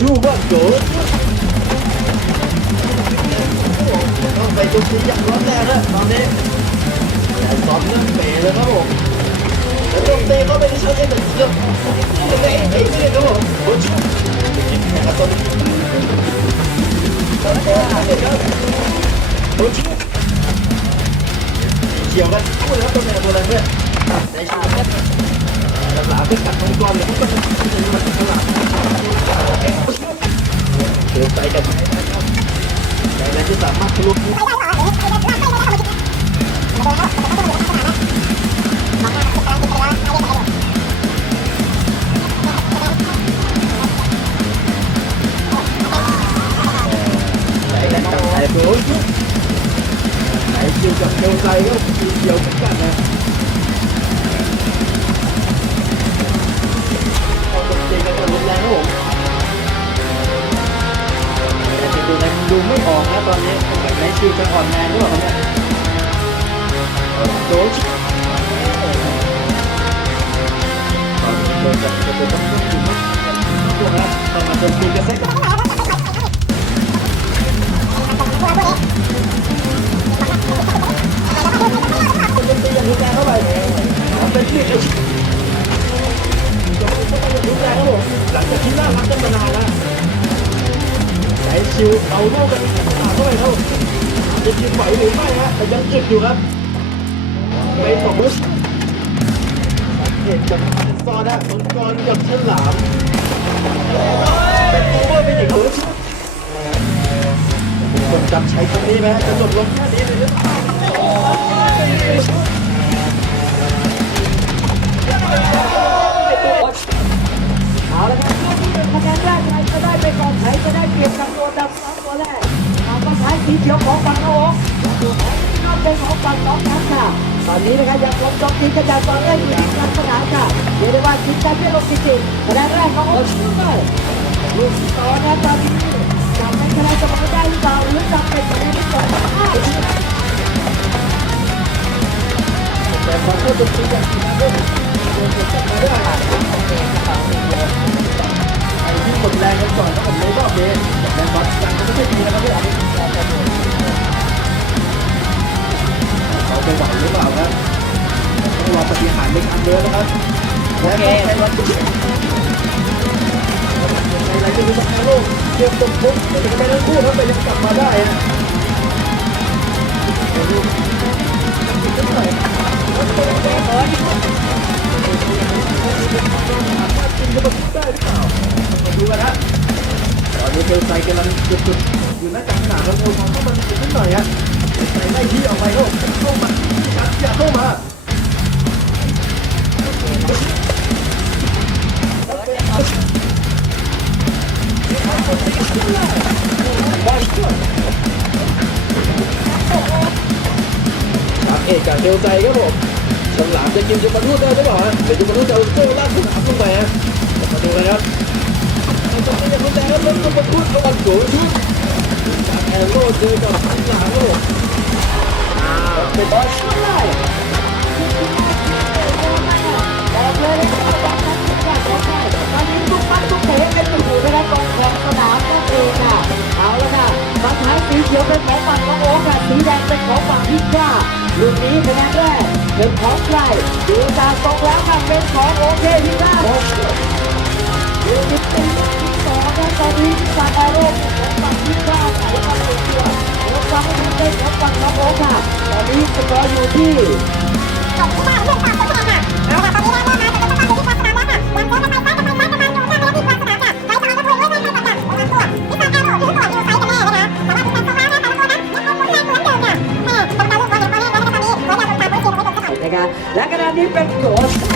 ทูวันโกต้องไปจุดที่อย่างร้อนแรงแล้วตอนนี้แต่ซ้อมเรื่องเป๋เลยครับผมแล้วต้องเตะเข้าไปในช่องเอ็นแต่เรื่องเตะเตะไม่ได้ครับผมโอ้ชิคิดแข่งกับตัวนี้ตอนนี้ครับโอ้ชิเกี่ยวกันพูดแล้วตัวไหนตัวอะไรเพื่อนในช่องหลาเพื่อนกัดตรงกลอนเลยพวกก็จะมาข้างหลัง กับเทลไซก็ทีเดียวเหมือนกันนะเอาตกใจกันกับรุนแรงครับผมแต่ดูในดูไม่ออกนะตอนนี้แบบไหนคิวจะอ่อนแรงหรือเปล่าเนี่ยโดนตอนนี้โดนจับจะต้องต้องอยู่ไม่พวนั้นต้องมาโดนตีกันเซ็ต ย่างรุนแรงเข้าไปเป็นที่ไอ้ชิจะไม่ต้องอย่างรุนแรงครับผมหลังจากที่น่ารักกันมานานแล้วใจชิวเอาลูกกันขาเข้าไปครับจะยืนไหวหรือไม่ฮะแต่ยังอึดอยู่ครับเป็นของมุสเหตุกับซอนะมังกรกับฉลามเป็นตัวเวอร์เป็นอีกครับคนจำใช้ตรงนี้ไหมจะจบลงแค่นี้เลยหรือเปล่า เขียวของฝั่งโอ้ตัวของนอกเป็นของฝั่งน้องน้ำค่ะ ตอนนี้นะครับยังคงจมตีกันอย่างต่อเนื่องอยู่ที่กลางสนามค่ะเรียกได้ว่าจิตใจไม่ลงจริงๆคะแนนแรกของโอ้ชื่อเลยลูกต่อนะตอนนี้จำเป็นคะแนนจะมาได้หรือเปล่าหรือจำ รอปฏิหารในการเดินนะครับและต้องใช้วันในรายการสำคัญโลกเตรียมตกทุกแต่จะไม่ทั้งคู่ครับแต่ยังกลับมาได้ฮะดูกันฮะตอนนี้เทลไซกำลังจุดๆอยู่หน้ากลางสนามแล้วโอ้ยต้องมันนิดหน่อยฮะใส่ไล่ที่ออกไปครับเข้ามาอย่าเข้ามา เอกกับเทลใจครับผมฉลามจะกินยูมารูดได้หรือเปล่าฮะเดี๋ยวยูมารูดจะเอาโซ่ลากสนามลงไปฮะมาดูกันครับไอ้ตรงนี้ยังรุนแรงครับรถยูมารูดระวังโกชุดจากแอโร่เจอกับฉลามครับผมเป็นบอลช่วยได้ ลูกนี้คะแนนแรกเป็นของใครดูจากตรงแล้วค่ะเป็นของโอเคพิก้าลูกนี้เป็นที่สองนะตอนนี้ฝั่งแอโร่ของฝั่งพิก้าไหนมาเป็นตัวแล้วฝั่งนี้เป็นของฝั่งน้องโอ๊คค่ะตอนนี้สกอร์อยู่ที่นะครั และขณะนี้เป็นโจทย์